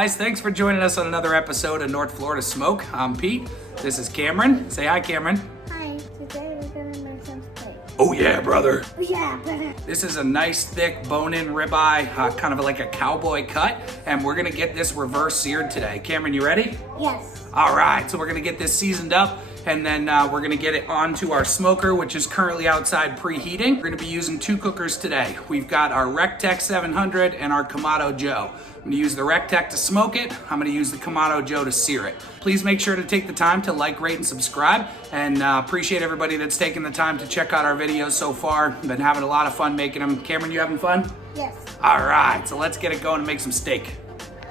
guys, thanks for joining us on another episode of North Florida Smoke. I'm Pete. This is Cameron. Say hi, Cameron. Hi, today we're gonna make some steak. Oh yeah, brother. Oh yeah, brother. This is a nice thick bone-in ribeye, kind of like a cowboy cut, and we're gonna get this reverse seared today. Cameron, you ready? Yes. All right, so we're gonna get this seasoned up, and then we're gonna get it onto our smoker, which is currently outside preheating. We're gonna be using two cookers today. We've got our Rec Teq 700 and our Kamado Joe. I'm gonna use the Rec Teq to smoke it. I'm gonna use the Kamado Joe to sear it. Please make sure to take the time to like, rate, and subscribe, and appreciate everybody that's taken the time to check out our videos so far. Been having a lot of fun making them. Cameron, you having fun? Yes. All right, so let's get it going and make some steak.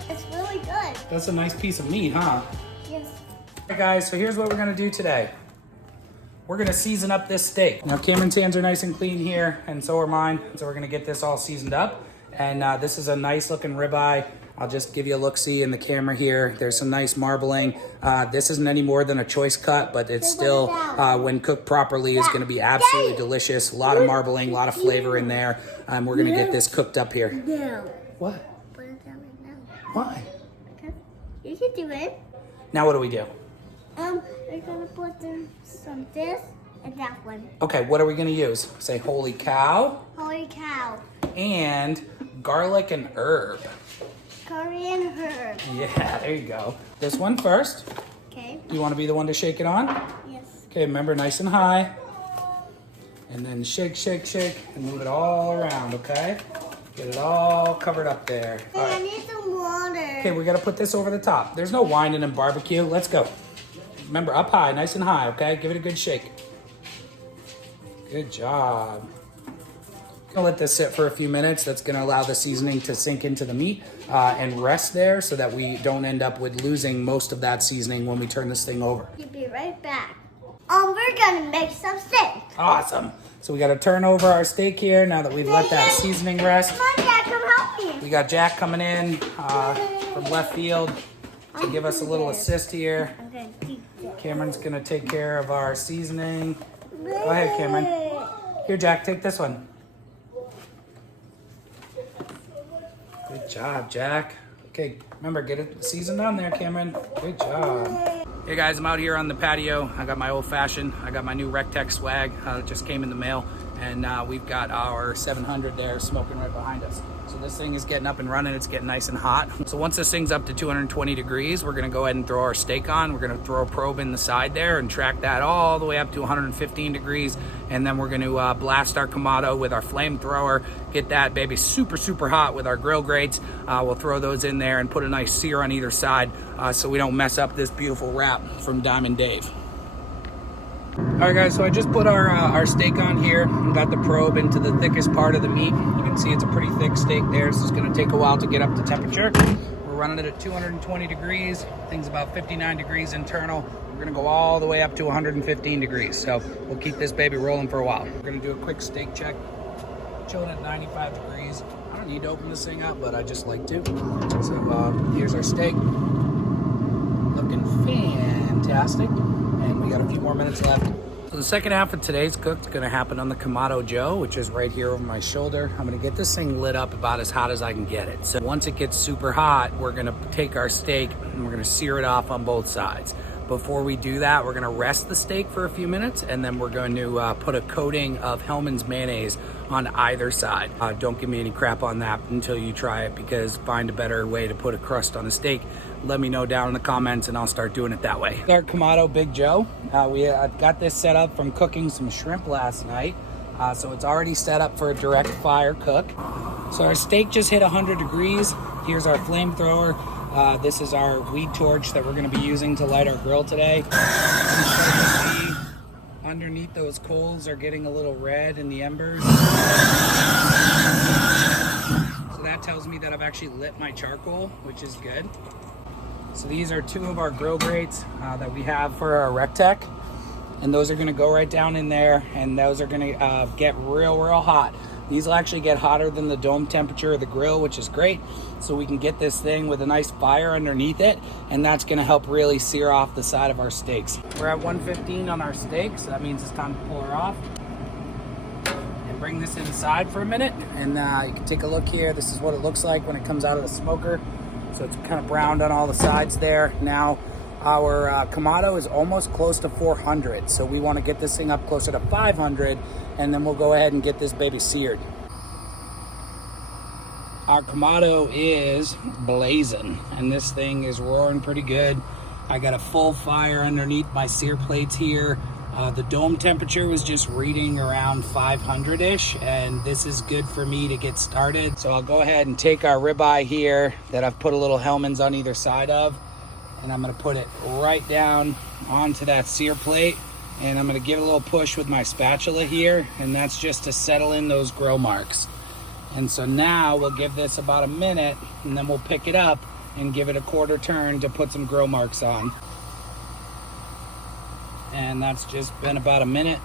It's really good. That's a nice piece of meat, huh? Yes. Hey guys, so here's what we're gonna do today. We're gonna season up this steak. Now Cameron's hands are nice and clean here, and so are mine. So we're gonna get this all seasoned up. And this is a nice looking ribeye. I'll just give you a look-see in the camera here. There's some nice marbling. This isn't any more than a choice cut, but it's still, when cooked properly, is gonna be absolutely delicious. A lot of marbling, a lot of flavor in there. We're gonna get this cooked up here. No. What? Put it down right now. Why? Okay. You can do it. Now what do we do? We're gonna put some this and that one. Okay, what are we gonna use? Say holy cow. Holy cow. And garlic and herb. Curry and herb. Yeah, there you go. This one first. Okay. You want to be the one to shake it on? Yes. Okay, remember, nice and high. And then shake, shake, shake, and move it all around, okay? Get it all covered up there. All I right. need some water. Okay, we got to put this over the top. There's no whining and barbecue. Let's go. Remember, up high, nice and high, okay? Give it a good shake. Good job. Gonna let this sit for a few minutes. That's gonna allow the seasoning to sink into the meat and rest there so that we don't end up with losing most of that seasoning when we turn this thing over. We'll be right back. We're gonna make some steak. Awesome. So we gotta turn over our steak here now that we've let that seasoning rest. Come on, Dad, come help me. We got Jack coming in from left field to give us a little assist here. I'm gonna do this. Cameron's gonna take care of our seasoning. Go ahead, Cameron. Here, Jack, take this one. Good job, Jack. Okay, remember, get it seasoned on there, Cameron. Good job. Hey guys, I'm out here on the patio. I got my old fashioned. I got my new Rec Teq swag. It just came in the mail. And we've got our 700 there smoking right behind us. So this thing is getting up and running. It's getting nice and hot. So once this thing's up to 220 degrees, we're gonna go ahead and throw our steak on. We're gonna throw a probe in the side there and track that all the way up to 115 degrees. And then we're gonna blast our Kamado with our flamethrower, get that baby super, super hot with our grill grates. We'll throw those in there and put a nice sear on either side so we don't mess up this beautiful wrap from Diamond Dave. All right guys, so I just put our steak on here and got the probe into the thickest part of the meat. You can see it's a pretty thick steak there, so it's gonna take a while to get up to temperature. We're running it at 220 degrees. Thing's about 59 degrees internal. We're gonna go all the way up to 115 degrees. So we'll keep this baby rolling for a while. We're gonna do a quick steak check. Chilling at 95 degrees. I don't need to open this thing up, but I just like to. So here's our steak. Looking fantastic. And we got a few more minutes left. So the second half of today's cook is gonna happen on the Kamado Joe, which is right here over my shoulder. I'm gonna get this thing lit up about as hot as I can get it. So once it gets super hot, we're gonna take our steak and we're gonna sear it off on both sides. Before we do that, we're gonna rest the steak for a few minutes, and then we're going to put a coating of Hellmann's mayonnaise on either side. Don't give me any crap on that until you try it, because find a better way to put a crust on a steak. Let me know down in the comments and I'll start doing it that way. Our Kamado Big Joe. We got this set up from cooking some shrimp last night. So it's already set up for a direct fire cook. So our steak just hit 100 degrees. Here's our flamethrower. This is our weed torch that we're gonna be using to light our grill today. Underneath those coals are getting a little red in the embers. So that tells me that I've actually lit my charcoal, which is good. So these are two of our grill grates that we have for our Rec Teq. And those are gonna go right down in there, and those are gonna get real, real hot. These will actually get hotter than the dome temperature of the grill, which is great. So we can get this thing with a nice fire underneath it, and that's gonna help really sear off the side of our steaks. We're at 115 on our steak, so that means it's time to pull her off. And bring this inside for a minute, and you can take a look here. This is what it looks like when it comes out of the smoker. So it's kind of browned on all the sides there. Now our Kamado is almost close to 400. So we want to get this thing up closer to 500, and then we'll go ahead and get this baby seared. Our Kamado is blazing, and this thing is roaring pretty good. I got a full fire underneath my sear plates here. The dome temperature was just reading around 500-ish, and this is good for me to get started. So I'll go ahead and take our ribeye here that I've put a little Hellman's on either side of, and I'm gonna put it right down onto that sear plate, and I'm gonna give it a little push with my spatula here, and that's just to settle in those grill marks. And so now we'll give this about a minute, and then we'll pick it up and give it a quarter turn to put some grill marks on. And that's just been about a minute.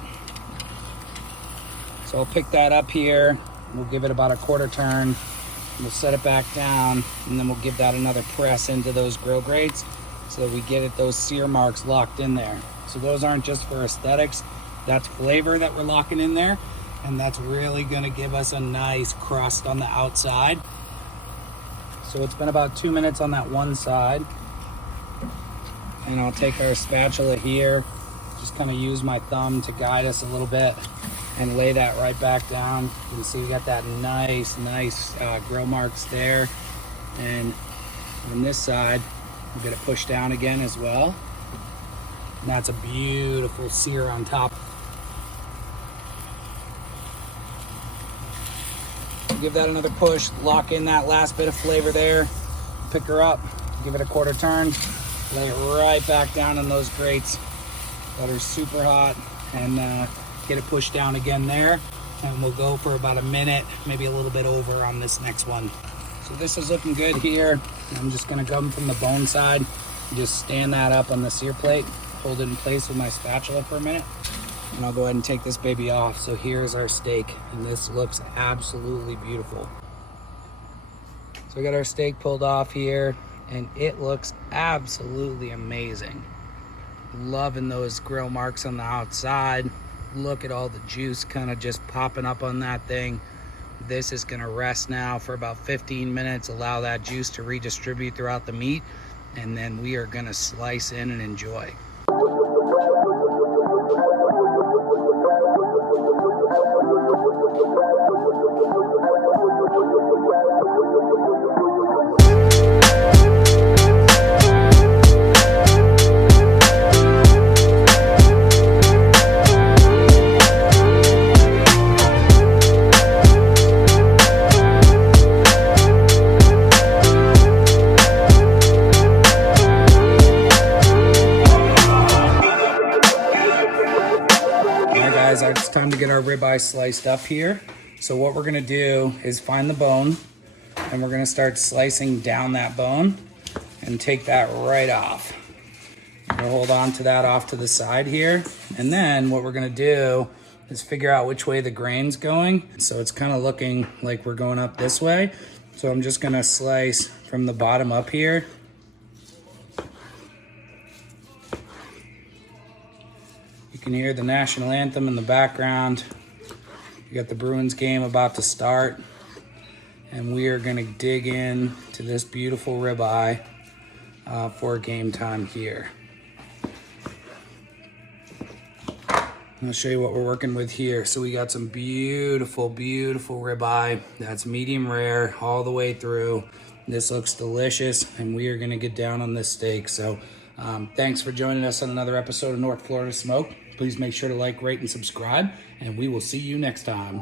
So I'll pick that up here. We'll give it about a quarter turn. We'll set it back down, and then we'll give that another press into those grill grates so that we get those sear marks locked in there. So those aren't just for aesthetics. That's flavor that we're locking in there. And that's really gonna give us a nice crust on the outside. So it's been about 2 minutes on that one side. And I'll take our spatula here, just kind of use my thumb to guide us a little bit and lay that right back down. You can see we got that nice grill marks there. And on this side, we're gonna push down again as well. And that's a beautiful sear on top. Give that another push, lock in that last bit of flavor there, pick her up, give it a quarter turn, lay it right back down in those grates that are super hot, and get it pushed down again there. And we'll go for about a minute, maybe a little bit over on this next one. So this is looking good here. I'm just gonna come from the bone side and just stand that up on the sear plate, hold it in place with my spatula for a minute. And I'll go ahead and take this baby off. So here's our steak, and this looks absolutely beautiful. So we got our steak pulled off here, and it looks absolutely amazing. Loving those grill marks on the outside. Look at all the juice kind of just popping up on that thing. This is gonna rest now for about 15 minutes, allow that juice to redistribute throughout the meat, and then we are gonna slice in and enjoy. It's time to get our ribeye sliced up here. So what we're gonna do is find the bone, and we're gonna start slicing down that bone and take that right off. We'll hold on to that off to the side here. And then what we're gonna do is figure out which way the grain's going. So it's kind of looking like we're going up this way. So I'm just gonna slice from the bottom up here. You can hear the national anthem in the background. We got the Bruins game about to start, and we are gonna dig in to this beautiful ribeye for game time here. I'll show you what we're working with here. So we got some beautiful ribeye that's medium rare all the way through. This looks delicious, and we are gonna get down on this steak. So thanks for joining us on another episode of North Florida Smoke. Please make sure to like, rate, and subscribe, and we will see you next time.